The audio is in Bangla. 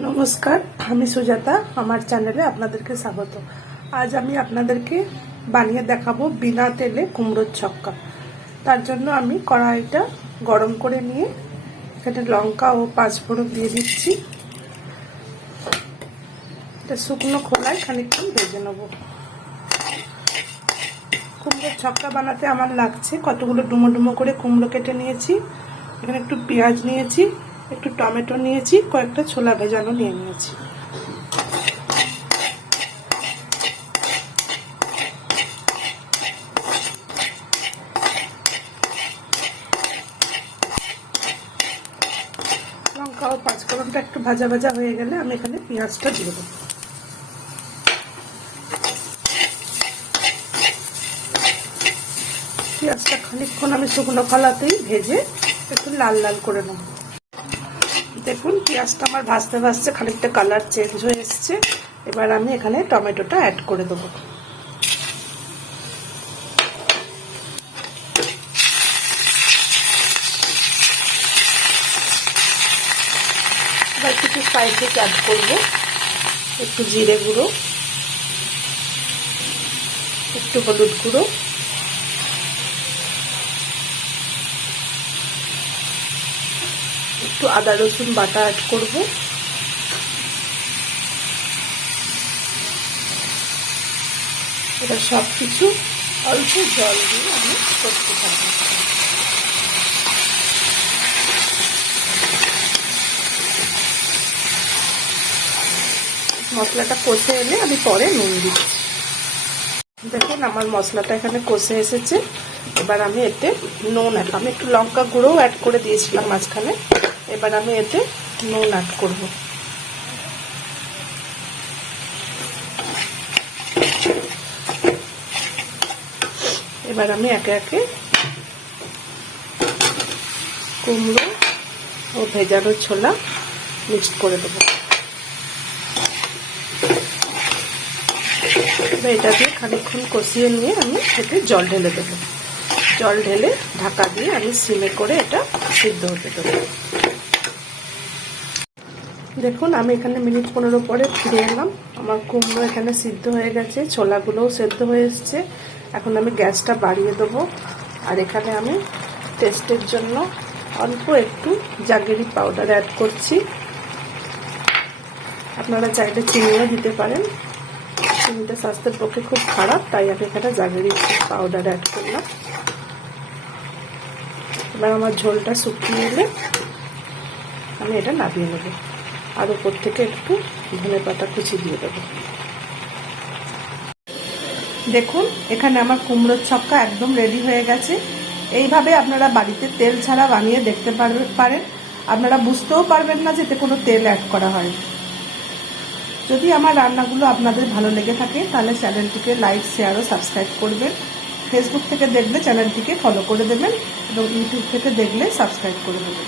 নমস্কার, আমি সুজাতা। আমার চ্যানেলে আপনাদেরকে স্বাগত। আজ আমি আপনাদেরকে বানিয়ে দেখাবো বিনা তেলে কুমড়োর ছক্কা। তার জন্য আমি কড়াইটা গরম করে নিয়ে এখানে লঙ্কা ও পাঁচফোড়ন দিয়ে দিচ্ছি। এটা শুকনো খোলায় খানিকক্ষণ ভেজে নেব। কুমড়োর ছক্কা বানাতে আমার লাগছে কতগুলো ডুমো ডুমো করে কুমড়ো কেটে নিয়েছি, এখানে একটু পেঁয়াজ নিয়েছি, একটু টমেটো নিয়েছি, কয়েকটা ছোলা ভেজানো নিয়ে নিয়েছি। লঙ্কা ও পাঁচফোড়নটা একটু ভাজা ভাজা হয়ে গেলে আমি এখানে পেঁয়াজটা দিয়ে দেবো। পেঁয়াজটা খানিকক্ষণ আমি শুকনো খোলাতেই ভেজে একটু লাল লাল করে নেব। দেখুন পেঁয়াজটা আমার ভাজতে ভাজতে খানিকটা কালার চেঞ্জ হয়ে এসছে। এবার আমি এখানে টমেটোটা অ্যাড করে দেবো। এবার কিছু স্পাইসেস অ্যাড করবো, একটু জিরে গুঁড়ো, একটু হলুদ গুঁড়ো, একটু আদা রসুন বাটা অ্যাড করব, এবার সব কিছু অল্প জল দিয়ে আমি করতে থাকবো। মশলাটা কষে এলে আমি পরে নুন দিচ্ছি। দেখুন আমার মশলাটা এখানে কষে এসেছে। এবার আমি এতে নুন আমি একটু লঙ্কা গুঁড়োও অ্যাড করে দিয়েছিলাম মাঝখানে। এবার আমি এতে নুন অ্যাড করব। এবার আমি একে একে কুমড়ো ও ভেজানো ছোলা মিক্সড করে দেবো। এটা দিয়ে খানিকক্ষণ কষিয়ে নিয়ে আমি এতে জল ঢেলে দেবো। জল ঢেলে ঢাকা দিয়ে আমি সিমে করে এটা সিদ্ধ হতে দেবো। দেখুন আমি এখানে মিনিট 15 পরে ফিরে এলাম। আমার কুমড়ো এখানে সিদ্ধ হয়ে গেছে, ছোলাগুলোও সেদ্ধ হয়ে এসছে। এখন আমি গ্যাসটা বাড়িয়ে দেবো। আর এখানে আমি টেস্টের জন্য অল্প একটু জাগেরি পাউডার অ্যাড করছি। আপনারা চাইলে চিনিও দিতে পারেন, চিনিটা স্বাস্থ্যের পক্ষে খুব খারাপ, তাই আমি এখানে জাগেরি পাউডার অ্যাড করলাম। এবার আমার ঝোলটা শুকিয়ে এলে আমি এটা নামিয়ে নেব। আর উপর থেকে একটু ধনেপাতা কুচি দিয়ে দেবো। দেখুন এখানে আমার কুমড়োর ছক্কা একদম রেডি হয়ে গেছে। এইভাবে আপনারা বাড়িতে তেল ছাড়া বানিয়ে দেখতে পারেন। আপনারা বুঝতেও পারবেন না যে এতে কোনো তেল অ্যাড করা হয়। যদি আমার রান্নাগুলো আপনাদের ভালো লেগে থাকে তাহলে চ্যানেলটিকে লাইক, শেয়ার ও সাবস্ক্রাইব করবেন। ফেসবুক থেকে দেখলে চ্যানেলটিকে ফলো করে দেবেন এবং ইউটিউব থেকে দেখলে সাবস্ক্রাইব করে দেবেন।